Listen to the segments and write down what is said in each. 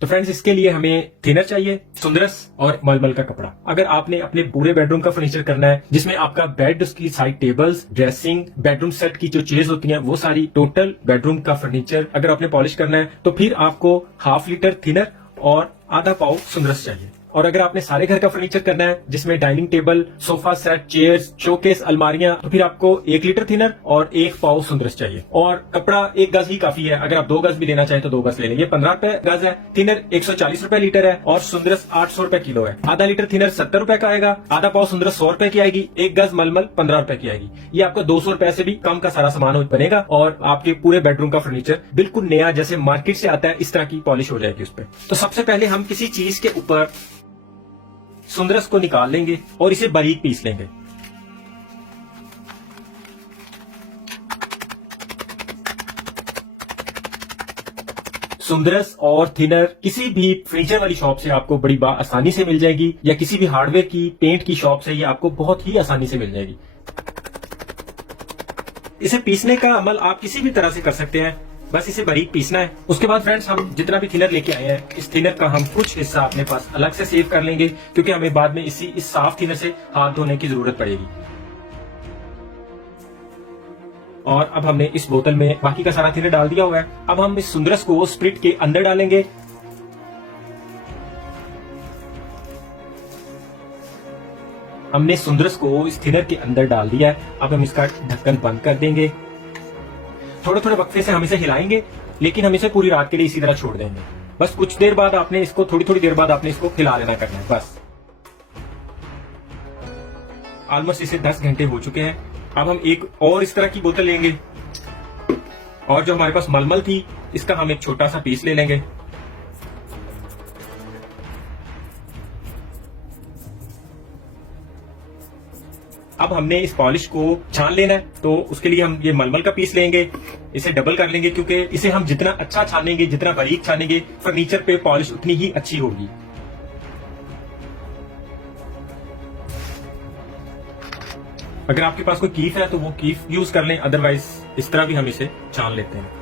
तो फ्रेंड्स इसके लिए हमें थिनर चाहिए, सुंदरस और मलमल का कपड़ा। अगर आपने अपने पूरे बेडरूम का फर्नीचर करना है जिसमें आपका बेड, उसकी side tables, dressing, bedroom set की जो चेयर्स होती हैं, वो सारी टोटल बेडरूम का फर्नीचर अगर आपने पॉलिश करना है तो फिर आपको ½ लीटर थिनर और आधा पाव सुंदरस चाहिए। और अगर आपने सारे घर का फर्नीचर करना है जिसमें dining table, sofa set, chairs, showcase, अलमारियां, तो फिर आपको 1 लीटर थिनर और 1 पाव सुंदरस चाहिए। और कपड़ा 1 गज ही काफी है। अगर आप 2 गज भी लेना चाहें तो 2 गज ले लेंगे। 15 रुपए गज है। थिनर 140 रुपए लीटर है और सुंदरस 800 रुपए किलो है। आधा लीटर थिनर 70 रुपए का आएगा, आधा पाव सुंदरस 100 रुपए की आएगी, 1 गज मलमल 15 रुपए की आएगी। ये आपका 200 रुपए से भी कम का सारा सामान बनेगा और आपके पूरे बेडरूम का फर्नीचर बिल्कुल नया, जैसे मार्केट से आता है इस तरह की पॉलिश हो जाएगी उस पर। तो सबसे पहले हम किसी चीज के ऊपर सुंदरस को निकाल लेंगे और इसे बारीक पीस लेंगे। सुंदरस और थिनर किसी भी फर्नीचर वाली शॉप से आपको बड़ी आसानी से मिल जाएगी, या किसी भी हार्डवेयर की, पेंट की शॉप से ये आपको बहुत ही आसानी से मिल जाएगी। इसे पीसने का अमल आप किसी भी तरह से कर सकते हैं, बस इसे बारीक पीसना है। उसके बाद फ्रेंड्स हम जितना भी थिनर लेके आए हैं, इस थिनर का हम कुछ हिस्सा अपने पास अलग से सेव कर लेंगे, क्योंकि हमें बाद में इस साफ थिनर से हाथ धोने की जरूरत पड़ेगी। और अब हमने इस बोतल में बाकी का सारा थिनर डाल दिया हुआ है। अब हम इस सुंदरस को स्प्रिट के अंदर डालेंगे। हमने सुंदरस को इस थिनर के अंदर डाल दिया है। अब हम इसका ढक्कन बंद कर देंगे। थोड़े थोड़े वक्फे से हम इसे हिलाएंगे, लेकिन हम इसे पूरी रात के लिए इसी तरह छोड़ देंगे। बस कुछ देर बाद आपने इसको, थोड़ी थोड़ी देर बाद आपने इसको हिला लेना करना है बस। ऑलमोस्ट इसे 10 घंटे हो चुके हैं। अब हम एक और इस तरह की बोतल लेंगे और जो हमारे पास मलमल थी इसका हम एक छोटा सा पीस ले लेंगे। अब हमने इस पॉलिश को छान लेना है, तो उसके लिए हम ये मलमल का पीस लेंगे, इसे डबल कर लेंगे, क्योंकि इसे हम जितना अच्छा छानेंगे, जितना बारीक छानेंगे, फर्नीचर पे पॉलिश उतनी ही अच्छी होगी। अगर आपके पास कोई कीफ है तो वो कीफ यूज कर लें, अदरवाइज इस तरह भी हम इसे छान लेते हैं।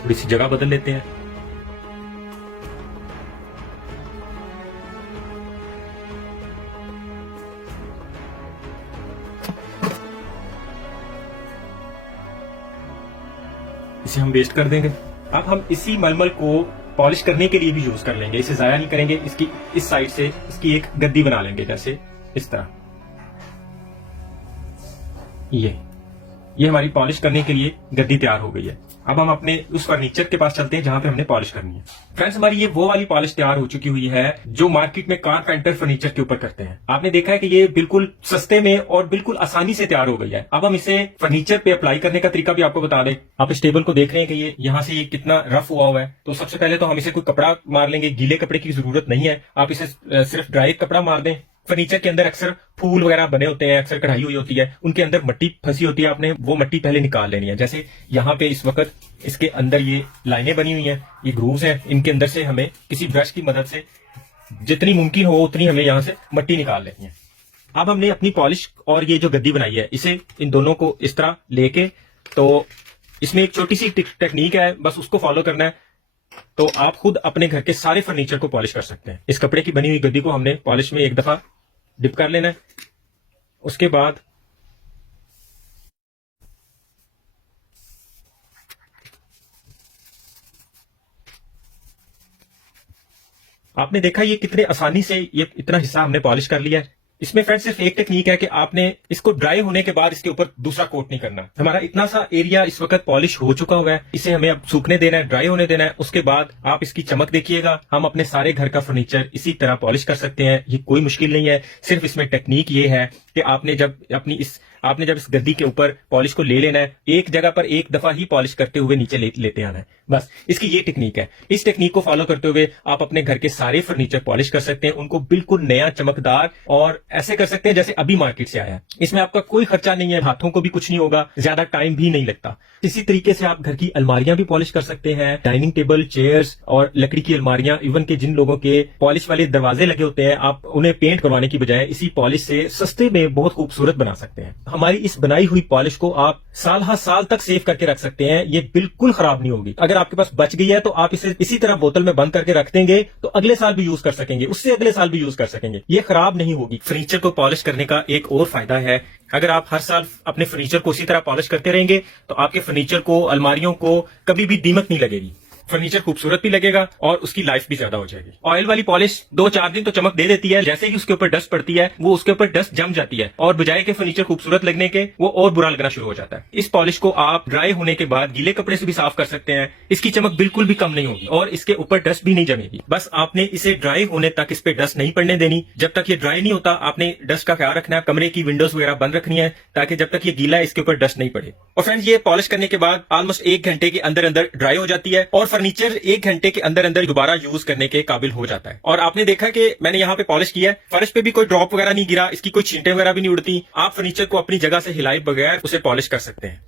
थोड़ी सी जगह बदल लेते हैं। इसे हम वेस्ट कर देंगे। अब हम इसी मलमल को पॉलिश करने के लिए भी यूज कर लेंगे, इसे जाया नहीं करेंगे। इसकी इस साइड से इसकी एक गद्दी बना लेंगे, जैसे इस तरह। ये हमारी पॉलिश करने के लिए गद्दी तैयार हो गई है। अब हम अपने उस फर्नीचर के पास चलते हैं जहां पे हमने पॉलिश करनी है। फ्रेंड्स हमारी ये वो वाली पॉलिश तैयार हो चुकी हुई है जो मार्केट में कारपेंटर फर्नीचर के ऊपर करते हैं। आपने देखा है कि ये बिल्कुल सस्ते में और बिल्कुल आसानी से तैयार हो गई है। अब हम इसे फर्नीचर पे अप्लाई करने का तरीका भी आपको बता दें। आप इस टेबल को देख रहे हैं कि ये यहाँ से ये कितना रफ हुआ है। तो सबसे पहले तो हम इसे कोई कपड़ा मार लेंगे। गीले कपड़े की जरूरत नहीं है, आप इसे सिर्फ ड्राई कपड़ा मार दें। फर्नीचर के अंदर अक्सर फूल वगैरह बने होते हैं, अक्सर कढ़ाई हुई होती है, उनके अंदर मट्टी फंसी होती है। आपने वो मट्टी पहले निकाल लेनी है। जैसे यहाँ पे इस वक्त इसके अंदर ये लाइनें बनी हुई हैं, ये ग्रूव्स हैं, इनके अंदर से हमें किसी ब्रश की मदद से जितनी मुमकिन हो उतनी हमें यहाँ से मट्टी निकाल लेनी है। अब हमने अपनी पॉलिश और ये जो गद्दी बनाई है, इसे इन दोनों को इस तरह लेके, तो इसमें एक छोटी सी टेक्निक है, बस उसको फॉलो करना है, तो आप खुद अपने घर के सारे फर्नीचर को पॉलिश कर सकते हैं। इस कपड़े की बनी हुई गद्दी को हमने पॉलिश में एक दफा डिप कर लेना है। उसके बाद आपने देखा ये कितने आसानी से ये इतना हिस्सा हमने पॉलिश कर लिया है। इसमें फ्रेंड्स सिर्फ एक टेक्निक है कि आपने इसको ड्राई होने के बाद इसके ऊपर दूसरा कोट नहीं करना। हमारा इतना सा एरिया इस वक्त पॉलिश हो चुका हुआ है, इसे हमें अब सूखने देना है, ड्राई होने देना है। उसके बाद आप इसकी चमक देखिएगा। हम अपने सारे घर का फर्नीचर इसी तरह पॉलिश कर सकते हैं, ये कोई मुश्किल नहीं है। सिर्फ इसमें टेक्निक ये है कि आपने जब अपनी इस आपने जब इस गद्दी के ऊपर पॉलिश को ले लेना है, एक जगह पर एक दफा ही पॉलिश करते हुए नीचे लेते आना है, बस इसकी ये टेक्निक है। इस टेक्निक को फॉलो करते हुए आप अपने घर के सारे फर्नीचर पॉलिश कर सकते हैं, उनको बिल्कुल नया चमकदार और ऐसे कर सकते हैं जैसे अभी मार्केट से आया है। इसमें आपका कोई खर्चा नहीं है, हाथों को भी कुछ नहीं होगा, ज्यादा टाइम भी नहीं लगता। इसी तरीके से आप घर की अलमारियां भी पॉलिश कर सकते हैं, डाइनिंग टेबल, चेयर्स और लकड़ी की अलमारियां, इवन के जिन लोगों के पॉलिश वाले दरवाजे लगे होते हैं, आप उन्हें पेंट करवाने की बजाय इसी पॉलिश से सस्ते में बहुत खूबसूरत बना सकते हैं। हमारी इस बनाई हुई पॉलिश को आप साल हर साल तक सेव करके रख सकते हैं, ये बिल्कुल खराब नहीं होगी। अगर आपके पास बच गई है तो आप इसे इसी तरह बोतल में बंद करके रख देंगे तो अगले साल भी यूज कर सकेंगे, उससे अगले साल भी यूज कर सकेंगे, ये खराब नहीं होगी। फर्नीचर को पॉलिश करने का एक और फायदा है, अगर आप हर साल अपने फर्नीचर को उसी तरह पॉलिश करते रहेंगे तो आपके फर्नीचर को, अलमारियों को कभी भी दीमक नहीं लगेगी, फर्नीचर खूबसूरत भी लगेगा और उसकी लाइफ भी ज्यादा हो जाएगी। ऑयल वाली पॉलिश 2-4 दिन तो चमक दे देती है, जैसे ही उसके ऊपर डस्ट पड़ती है वो उसके ऊपर डस्ट जम जाती है और बजाय के फर्नीचर खूबसूरत लगने के वो और बुरा लगना शुरू हो जाता है। इस पॉलिश को आप ड्राई होने के बाद गीले कपड़े से भी साफ कर सकते हैं, इसकी चमक बिल्कुल भी कम नहीं होगी और इसके ऊपर डस्ट भी नहीं जमेगी। बस आपने इसे ड्राई होने तक इस पे डस्ट नहीं पड़ने देनी। जब तक ये ड्राई नहीं होता आपने डस्ट का ख्याल रखना है, कमरे की विंडोज वगैरह बंद रखनी है ताकि जब तक ये गीला है इसके ऊपर डस्ट नहीं पड़े। और फ्रेंड्स, ये पॉलिश करने के बाद ऑलमोस्ट 1 घंटे के अंदर अंदर ड्राई हो जाती है और फर्नीचर 1 घंटे के अंदर अंदर दोबारा यूज करने के काबिल हो जाता है। और आपने देखा कि मैंने यहाँ पे पॉलिश किया है, फर्श पे भी कोई ड्रॉप वगैरह नहीं गिरा, इसकी कोई छींटे वगैरह भी नहीं उड़ती। आप फर्नीचर को अपनी जगह से हिलाए बगैर उसे पॉलिश कर सकते हैं।